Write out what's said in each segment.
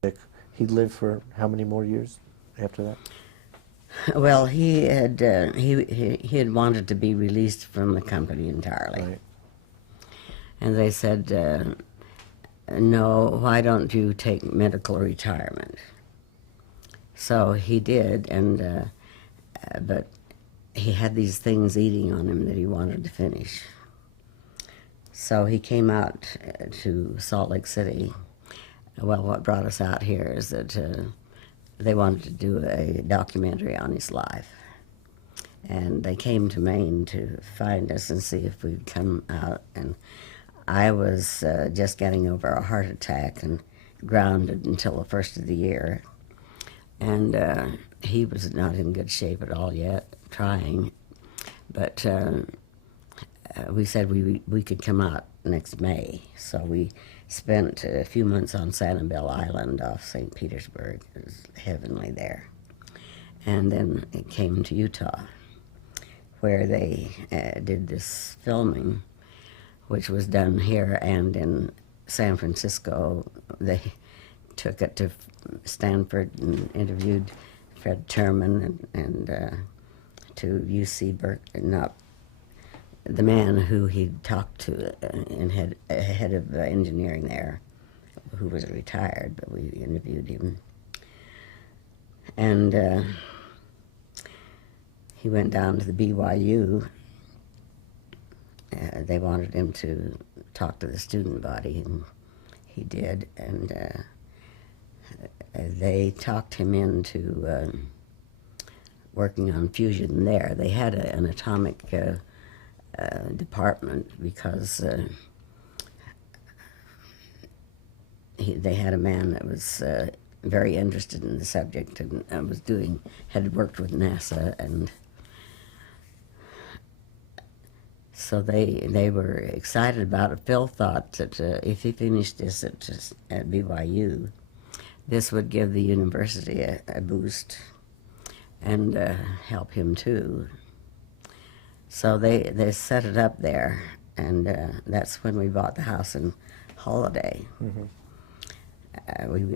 He lived for how many more years after that? Well, he had wanted to be released from the company entirely, Right. and they said, "No, why don't you take medical retirement?" So he did, and but he had these things eating on him that he wanted to finish. So he came out to Salt Lake City. Well, what brought us out here is that they wanted to do a documentary on his life. And they came to Maine to find us and see if we'd come out. And I was just getting over a heart attack and grounded until the first of the year. And he was not in good shape at all yet, trying. But we said we could come out next May. So we spent a few months on Sanibel Island off St. Petersburg. It was heavenly there. And then it came to Utah, where they did this filming, which was done here and in San Francisco. They took it to Stanford and interviewed Fred Terman and to UC Berkeley, not the man who he talked to and head of engineering there, who was retired, but we interviewed him. And he went down to the BYU. They wanted him to talk to the student body, and he did. And they talked him into working on fusion there. They had an atomic department because they had a man that was very interested in the subject and had worked with NASA, and so they were excited about it. Phil thought that if he finished this at BYU, this would give the university a boost and help him too. So they set it up there, and that's when we bought the house in Holiday. Mm-hmm.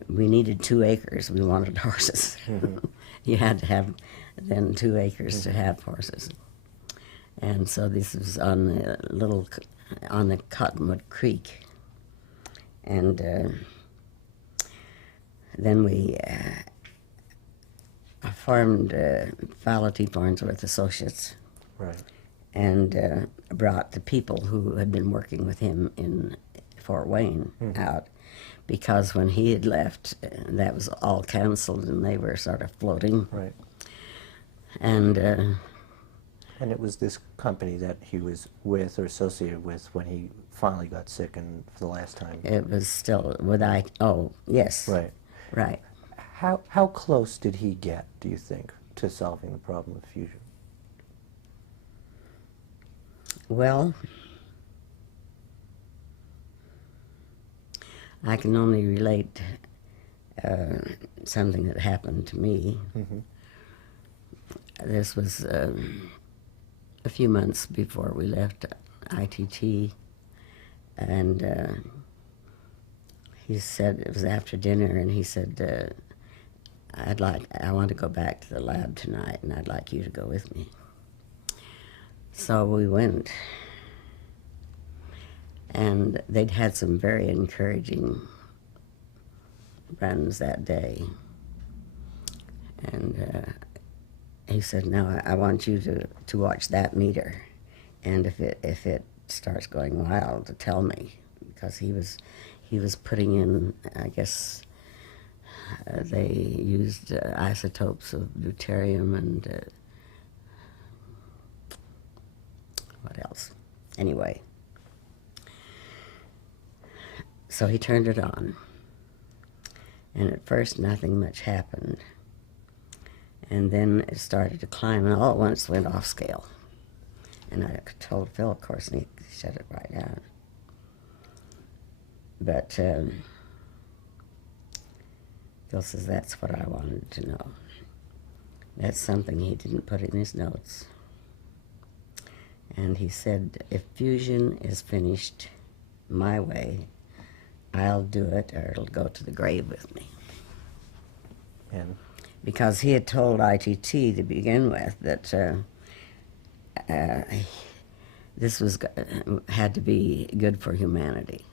We needed 2 acres. We wanted horses. Mm-hmm. You had to have then 2 acres Mm-hmm. to have horses. And so this was on the Cottonwood Creek. And then we formed T. Farnsworth Associates. Right. And brought the people who had been working with him in Fort Wayne Mm-hmm. out, because when he had left, that was all canceled, and they were sort of floating. Right. And it was this company that he was with or associated with when he finally got sick and for the last time. it was still yes. Right. Right. How close did he get, do you think, to solving the problem of fusion? Well, I can only relate something that happened to me. Mm-hmm. This was a few months before we left ITT, and he said, it was after dinner, and he said, I want to go back to the lab tonight, and I'd like you to go with me. So we went, and they'd had some very encouraging runs that day. And he said, "Now I want you to watch that meter, and if it starts going wild, to tell me," because he was putting in, I guess they used isotopes of deuterium and what else? Anyway, so he turned it on, and at first nothing much happened, and then it started to climb, and all at once went off scale. And I told Phil, of course, and he shut it right down. But Phil says, that's what I wanted to know. That's something he didn't put in his notes. And he said, if fusion is finished my way, I'll do it, or it'll go to the grave with me. And because he had told ITT to begin with that this had to be good for humanity.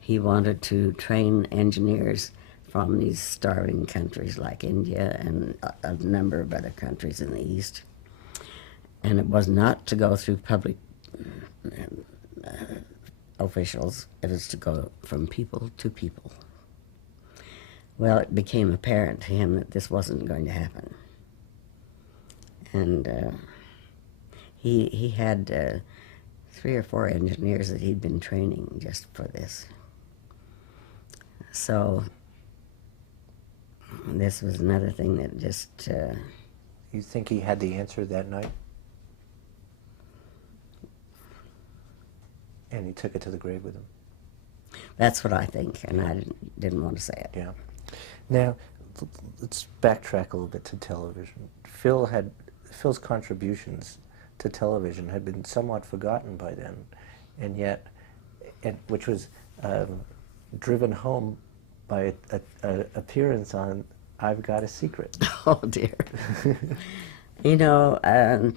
He wanted to train engineers from these starving countries like India and a number of other countries in the East. And it was not to go through public officials, it was to go from people to people. Well, it became apparent to him that this wasn't going to happen. And he had 3 or 4 engineers that he'd been training just for this. So this was another thing that just... you think he had the answer that night? And he took it to the grave with him? That's what I think, and I didn't want to say it. Yeah. Now, let's backtrack a little bit to television. Phil's contributions to television had been somewhat forgotten by then, and yet, which was driven home by an appearance on I've Got a Secret. Oh, dear. You know, a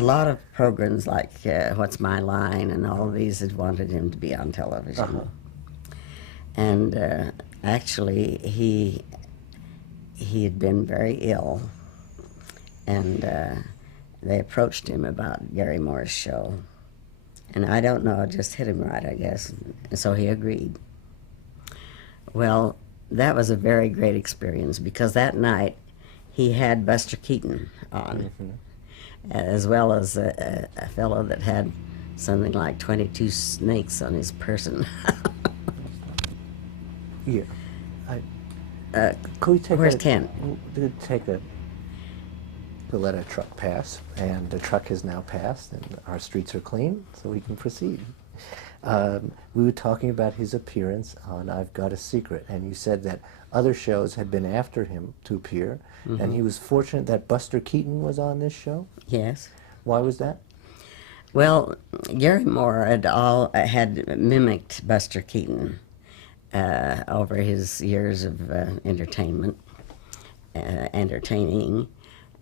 lot of programs like What's My Line and all of these had wanted him to be on television. Uh-huh. And actually, he had been very ill, and they approached him about Gary Moore's show. And I don't know, it just hit him right, I guess. And so he agreed. Well, that was a very great experience because that night he had Buster Keaton on, as well as a fellow that had something like 22 snakes on his person. Yeah. Could we take Where's Kent? To let a truck pass, and the truck has now passed, and our streets are clean, so we can proceed. We were talking about his appearance on I've Got a Secret, and you said that other shows had been after him to appear, and he was fortunate that Buster Keaton was on this show? Yes. Why was that? Well, Gary Moore had mimicked Buster Keaton over his years of entertaining,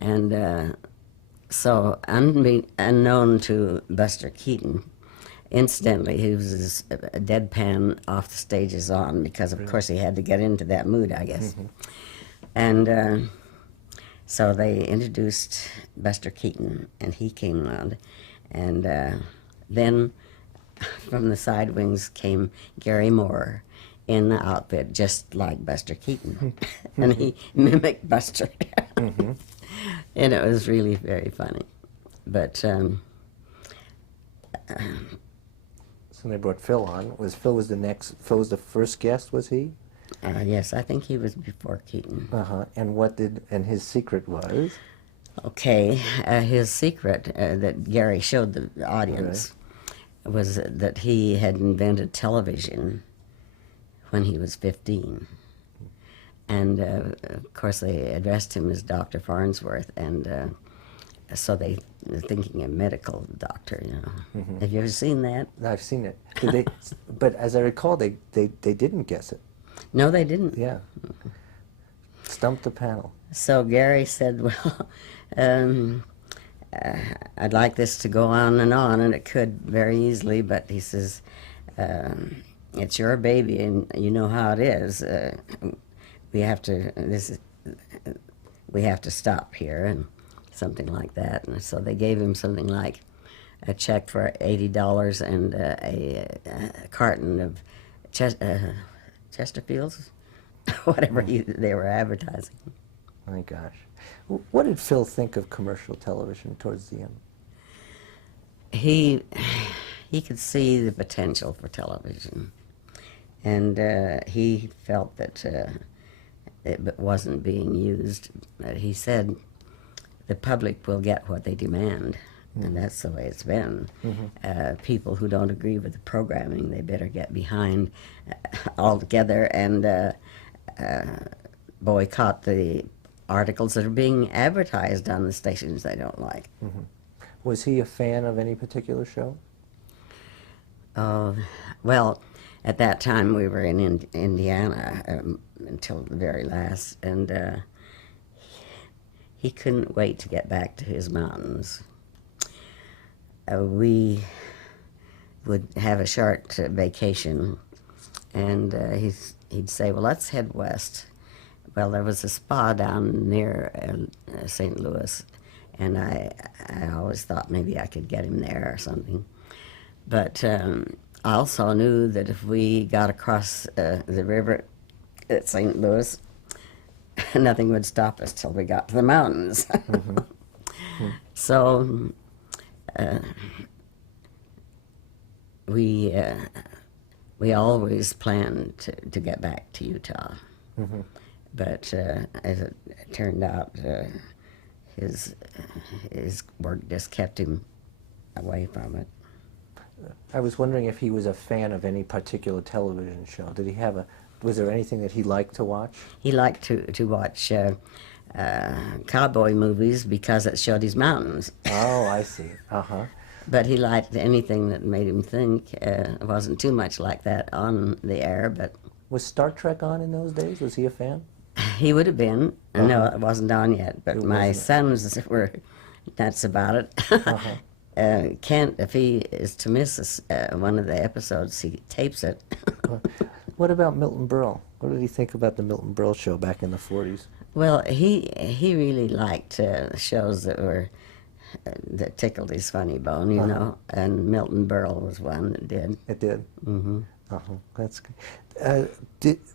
and so unknown to Buster Keaton, incidentally, he was a deadpan off the stage is on because, of course, he had to get into that mood, I guess. And so they introduced Buster Keaton, and he came on. And then from the side wings came Gary Moore in the outfit just like Buster Keaton. And he mimicked Buster. And it was really very funny. But So they brought Phil on. Phil was the first guest, was he? yes, I think he was before Keaton. And his secret was? Okay, his secret that Gary showed the audience was that he had invented television when he was 15. And, of course, they addressed him as Dr. Farnsworth, and so they were thinking a medical doctor, you know. Have you ever seen that? I've seen it. But as I recall, they didn't guess it. No, they didn't. Yeah. Stumped the panel. So Gary said, well, I'd like this to go on, and it could very easily, but he says, it's your baby, and you know how it is. We have to stop here, and something like that. And so they gave him something like a check for $80 and a carton of Chesterfields, whatever they were advertising. My gosh. What did Phil think of commercial television towards the end? He could see the potential for television, and he felt that it wasn't being used. He said the public will get what they demand, and that's the way it's been. People who don't agree with the programming, they better get behind altogether and boycott the articles that are being advertised on the stations they don't like. Was he a fan of any particular show? Well, at that time we were in Indiana. until the very last, and he couldn't wait to get back to his mountains. We would have a short vacation, and he'd say, well, let's head west. Well, there was a spa down near St. Louis, and I always thought maybe I could get him there or something. But I also knew that if we got across the river at St. Louis, nothing would stop us till we got to the mountains. Mm-hmm. Mm-hmm. So we always planned to get back to Utah. Mm-hmm. But as it turned out, his work just kept him away from it. I was wondering if he was a fan of any particular television show. Did he have was there anything that he liked to watch? He liked to watch cowboy movies because it showed his mountains. Oh, I see. Uh-huh. But he liked anything that made him think. It wasn't too much like that on the air, but... Was Star Trek on in those days? Was he a fan? He would have been. Uh-huh. No, it wasn't on yet, but my sons were nuts about it. Uh-huh. Kent, if he is to miss one of the episodes, he tapes it. What about Milton Berle? What did he think about the Milton Berle show back in the 40s? Well, he really liked shows that tickled his funny bone, you know, and Milton Berle was one that did. It did? Mm-hmm. Uh-huh. That's good.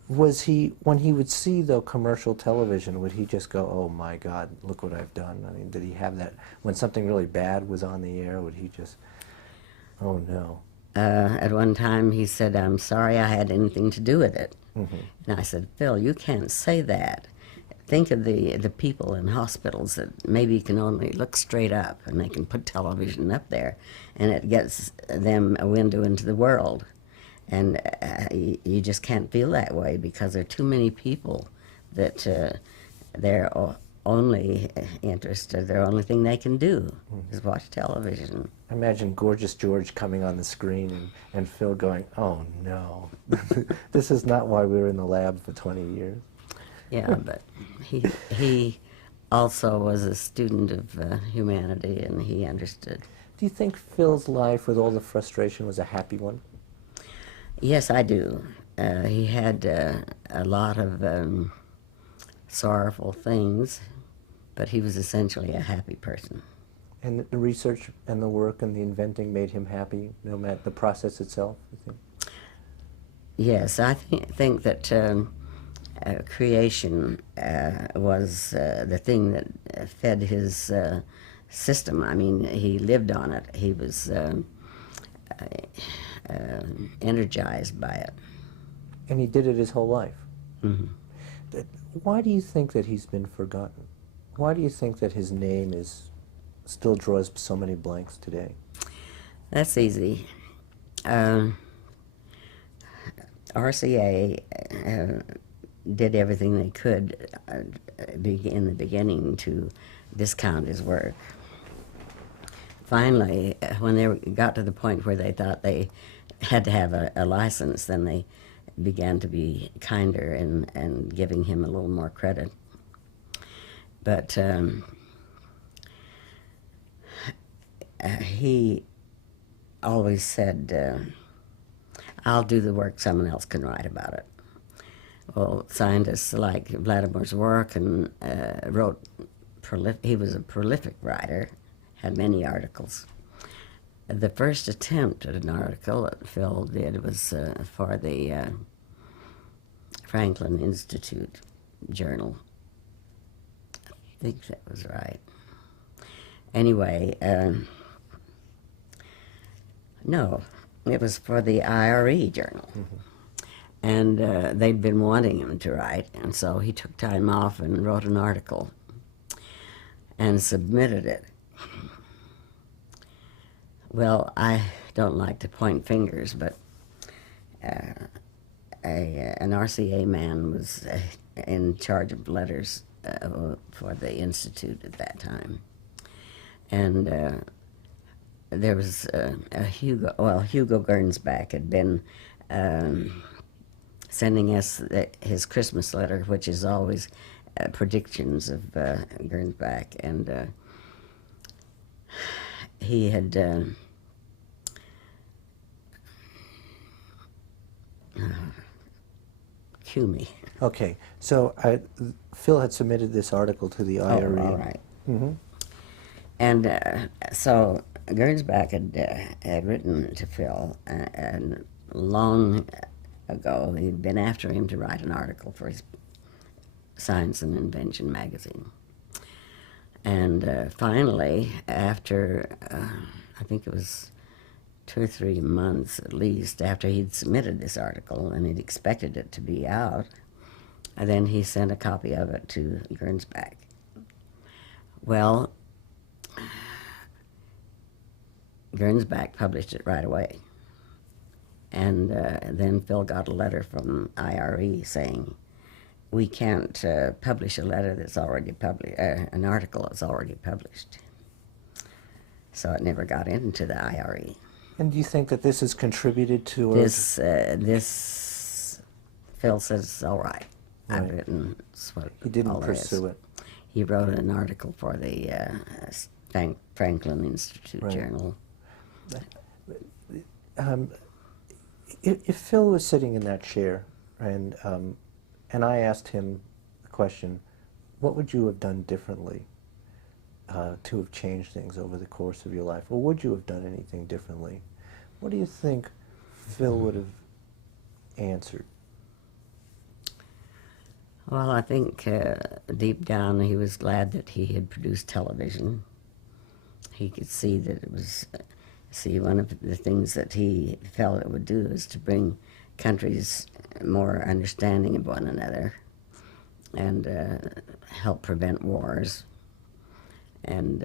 Was he, when he would see the commercial television, would he just go, oh my God, look what I've done? I mean, did he have that, when something really bad was on the air, would he just, oh no? At one time he said, I'm sorry I had anything to do with it. Mm-hmm. And I said, Phil, you can't say that. Think of the people in hospitals that maybe can only look straight up and they can put television up there and it gets them a window into the world. And you just can't feel that way because there are too many people that their only interest, or their only thing they can do is watch television. Imagine Gorgeous George coming on the screen and Phil going, oh no, this is not why we were in the lab for 20 years. Yeah, but he also was a student of humanity, and he understood. Do you think Phil's life, with all the frustration, was a happy one? Yes, I do. He had a lot of sorrowful things, but he was essentially a happy person. And the research and the work and the inventing made him happy, no matter the process itself, you think? Yes, I think that creation was the thing that fed his system. I mean, he lived on it. He was energized by it. And he did it his whole life. Mm-hmm. Why do you think that he's been forgotten? Why do you think that his name still draws so many blanks today? That's easy. RCA did everything they could in the beginning to discount his work. Finally, when they got to the point where they thought they had to have a license, then they began to be kinder and giving him a little more credit. But he always said, I'll do the work, someone else can write about it. Well, scientists like Vladimir's work and he was a prolific writer, had many articles. The first attempt at an article that Phil did was for the Franklin Institute Journal. I think that was right. Anyway, no, it was for the IRE Journal. Mm-hmm. And they'd been wanting him to write, and so he took time off and wrote an article and submitted it. Well, I don't like to point fingers, but an RCA man was in charge of letters for the Institute at that time. And there was Hugo Gernsback had been sending us his Christmas letter, which is always predictions of Gernsback, and he had cue me. Okay, so Phil had submitted this article to the IRE. Oh, all right. Mm-hmm. And so Gernsback had written to Phil, and long ago he'd been after him to write an article for his Science and Invention magazine. And finally, after I think it was 2 or 3 months at least after he'd submitted this article and he'd expected it to be out, and then he sent a copy of it to Gernsback. Well, Gernsback published it right away. And then Phil got a letter from IRE saying, we can't publish a letter that's already published, an article that's already published. So it never got into the IRE. And do you think that this has contributed to This Phil says it's all right. I've written what he didn't all there is. pursue it? He wrote an article for the Franklin Institute Right. Journal. If Phil was sitting in that chair and I asked him the question, what would you have done differently to have changed things over the course of your life? Or would you have done anything differently? What do you think Phil would have answered? Well, I think deep down he was glad that he had produced television. He could see that it was, one of the things that he felt it would do is to bring countries more understanding of one another and help prevent wars. And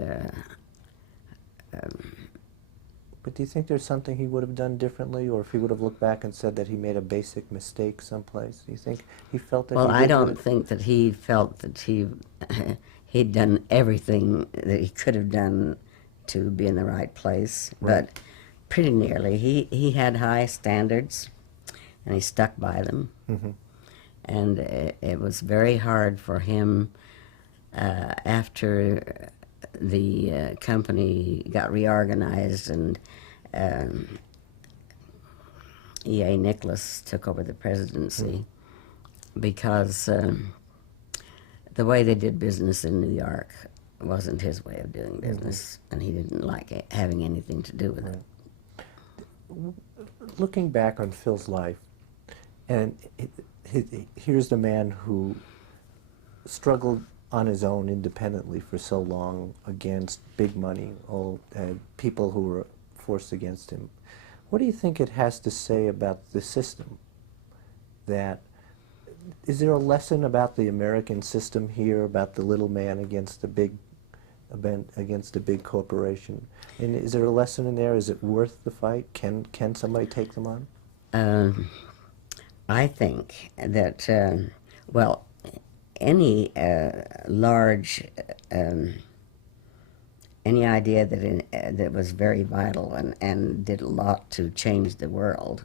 But do you think there's something he would have done differently, or if he would have looked back and said that he made a basic mistake someplace? Do you think he felt that? well, he I did don't think that he felt that he'd done everything that he could have done to be in the right place, Right. but pretty nearly. He had high standards, and he stuck by them. Mm-hmm. And it was very hard for him after the company got reorganized and E.A. Nicholas took over the presidency, because the way they did business in New York wasn't his way of doing business, and he didn't like having anything to do with it. Looking back on Phil's life, and here's the man who struggled on his own independently for so long against big money, people who were forced against him. What do you think it has to say about the system? Is there a lesson about the American system here, about the little man against the big corporation? And is there a lesson in there? Is it worth the fight? Can somebody take them on? I think that, well, any large, any idea that was very vital and did a lot to change the world,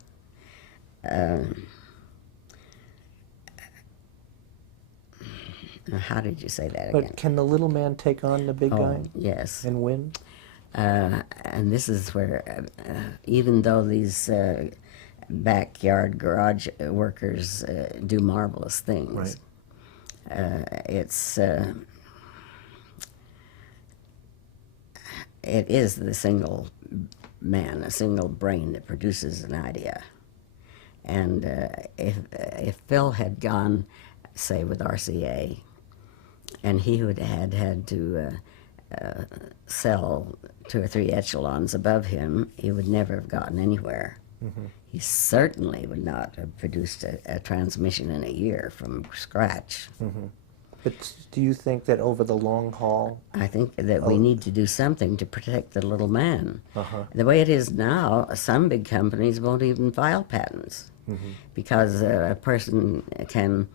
how did you say that again? But can the little man take on the big guy? Yes. And win? And this is where, even though these backyard garage workers do marvelous things, it is the single man, a single brain that produces an idea. And if Phil had gone, say, with RCA, and he would had to sell 2 or 3 echelons above him, he would never have gotten anywhere. Mm-hmm. He certainly would not have produced a transmission in a year from scratch. Mm-hmm. But do you think that over the long haul? I think that we need to do something to protect the little man. Uh-huh. The way it is now, some big companies won't even file patents, because a person can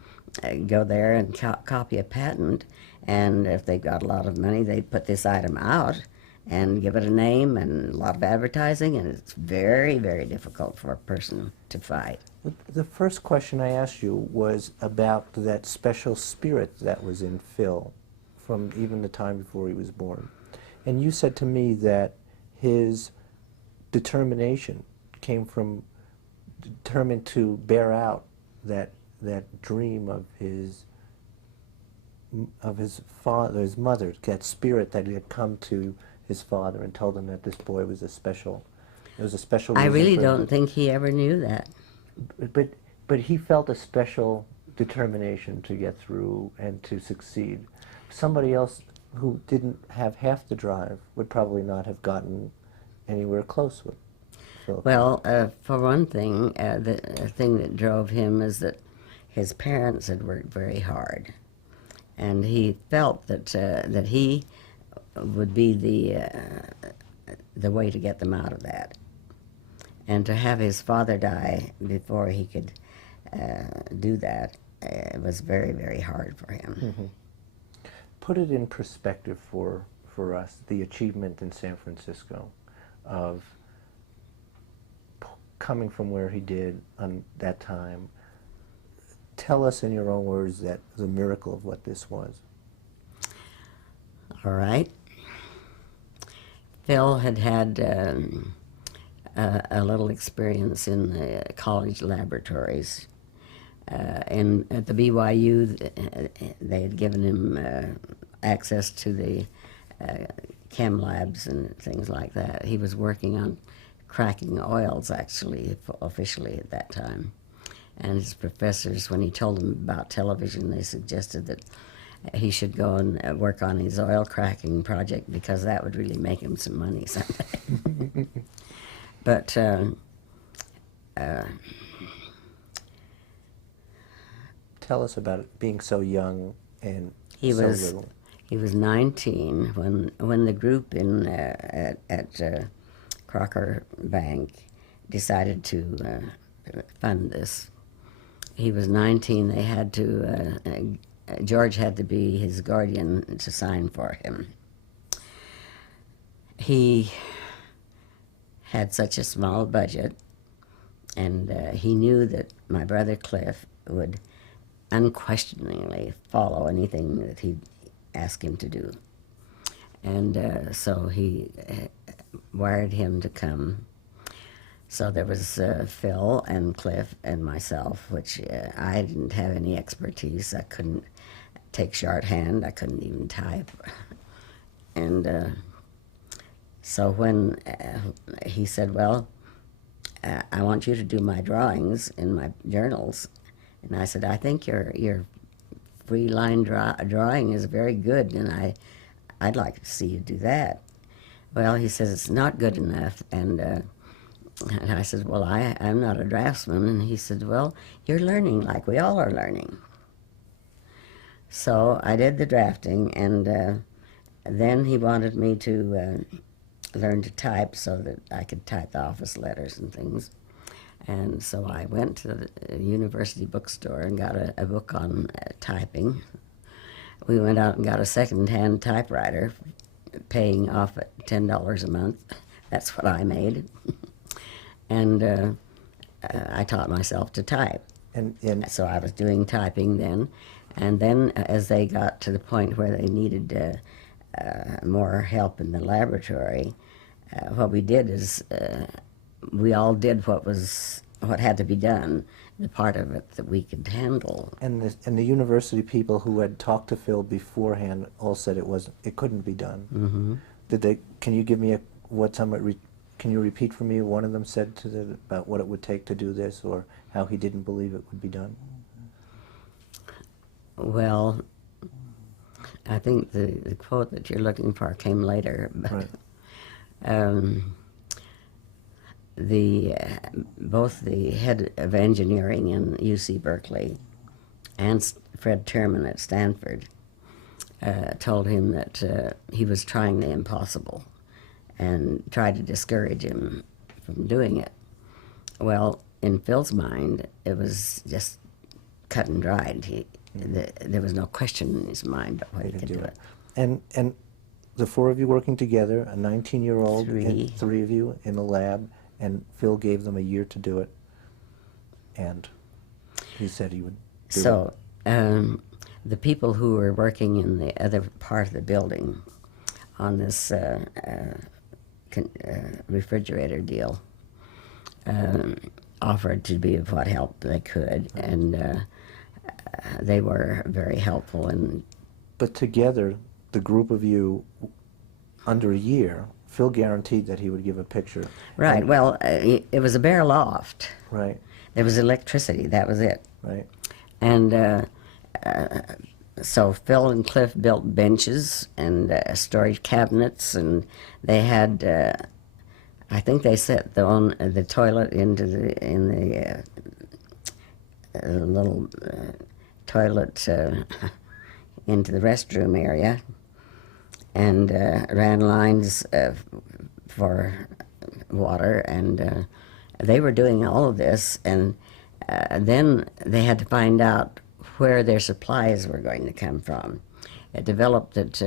go there and copy a patent, and if they've got a lot of money, they put this item out and give it a name and a lot of advertising, and it's very, very difficult for a person to fight. The first question I asked you was about that special spirit that was in Phil from even the time before he was born. And you said to me that his determination came from determined to bear out that dream of his father, his mother, that spirit that had come to his father and told him that this boy was a special. There was a special. I reason really for him don't think he ever knew that. but he felt a special determination to get through and to succeed. Somebody else who didn't have half the drive would probably not have gotten anywhere close with Philip. Well, for one thing, the thing that drove him is that his parents had worked very hard, and he felt that that he would be the way to get them out of that. And to have his father die before he could do that was very, very hard for him. Mm-hmm. Put it in perspective for us, the achievement in San Francisco of coming from where he did on that time. Tell us in your own words that the miracle of what this was. All right. Phil had had a little experience in the college laboratories. And at the BYU, they had given him access to the chem labs and things like that. He was working on cracking oils, actually, officially at that time. And his professors, when he told them about television, they suggested that he should go and work on his oil cracking project because that would really make him some money someday. But tell us about it being so young and so little. He was 19 when the group in at Crocker Bank decided to fund this. He was 19. They had to. George had to be his guardian to sign for him. He had such a small budget, and he knew that my brother Cliff would unquestioningly follow anything that he'd ask him to do. And so he wired him to come. So there was Phil and Cliff and myself, which I didn't have any expertise. I couldn't take shorthand. I couldn't even type. And so when he said, well, I want you to do my drawings in my journals. And I said, I think your free line drawing is very good, and I'd like to see you do that. Well, he says, it's not good enough. And I said, well, I'm not a draftsman. And he said, well, you're learning like we all are learning. So I did the drafting, and then he wanted me to learn to type so that I could type the office letters and things. And so I went to the university bookstore and got a book on typing. We went out and got a second-hand typewriter, paying off at $10 a month. That's what I made. And I taught myself to type. And so I was doing typing then. And then as they got to the point where they needed more help in the laboratory, what we did is we all did what had to be done, the part of it that we could handle. And the university people who had talked to Phil beforehand all said it couldn't be done. Mm-hmm. Can you give me can you repeat for me one of them said about what it would take to do this, or how he didn't believe it would be done? Well, I think the quote that you're looking for came later, but right. Both the head of engineering in UC Berkeley and Fred Terman at Stanford told him that he was trying the impossible and tried to discourage him from doing it. Well, in Phil's mind, it was just cut and dried. There was no question in his mind about why he could do it. And the four of you working together, a 19-year-old, and three of you in a lab, and Phil gave them a year to do it. And he said he would do it. So the people who were working in the other part of the building on this refrigerator deal offered to be of what help they could, and they were very helpful. And But together, the group of you, under a year, Phil guaranteed that he would give a picture. right, And- well, it was a bare loft. Right, There was electricity, that was it. right. And so Phil and Cliff built benches and storage cabinets, and they had, I think they set the toilet in the little toilet into the restroom area, and ran lines for water, and they were doing all of this, and then they had to find out where their supplies were going to come from. It developed at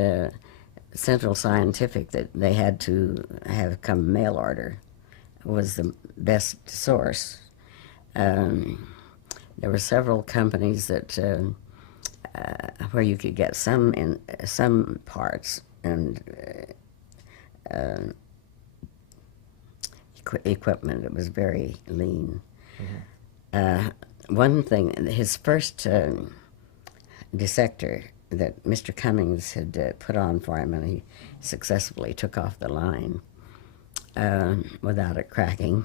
Central Scientific that they had to have come mail order was the best source. There were several companies that where you could get some parts and equipment that was very lean. Mm-hmm. One thing, his first dissector that Mr. Cummings had put on for him, and he successfully took off the line without it cracking.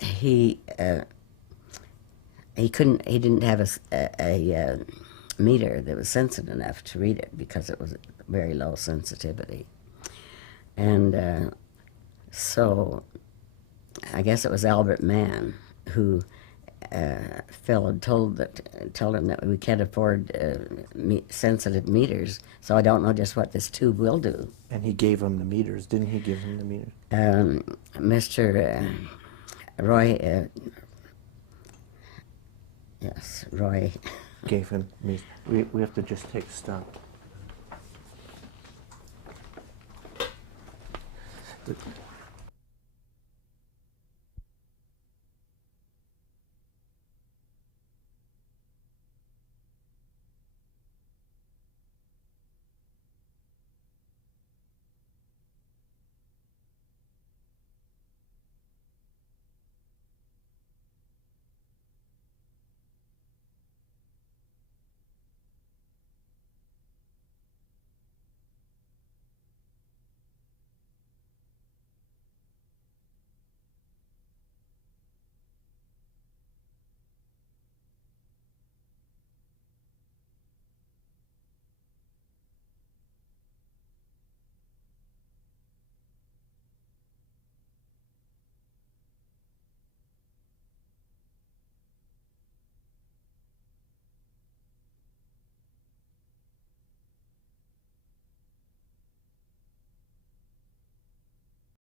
He didn't have a meter that was sensitive enough to read it because it was very low sensitivity, and so I guess it was Albert Mann who Phil had told him that we can't afford sensitive meters, so I don't know just what this tube will do. And he gave him the meters, didn't he give him the meters? Mr. Roy, yes, Roy. Gave him meters. We have to just take a stop.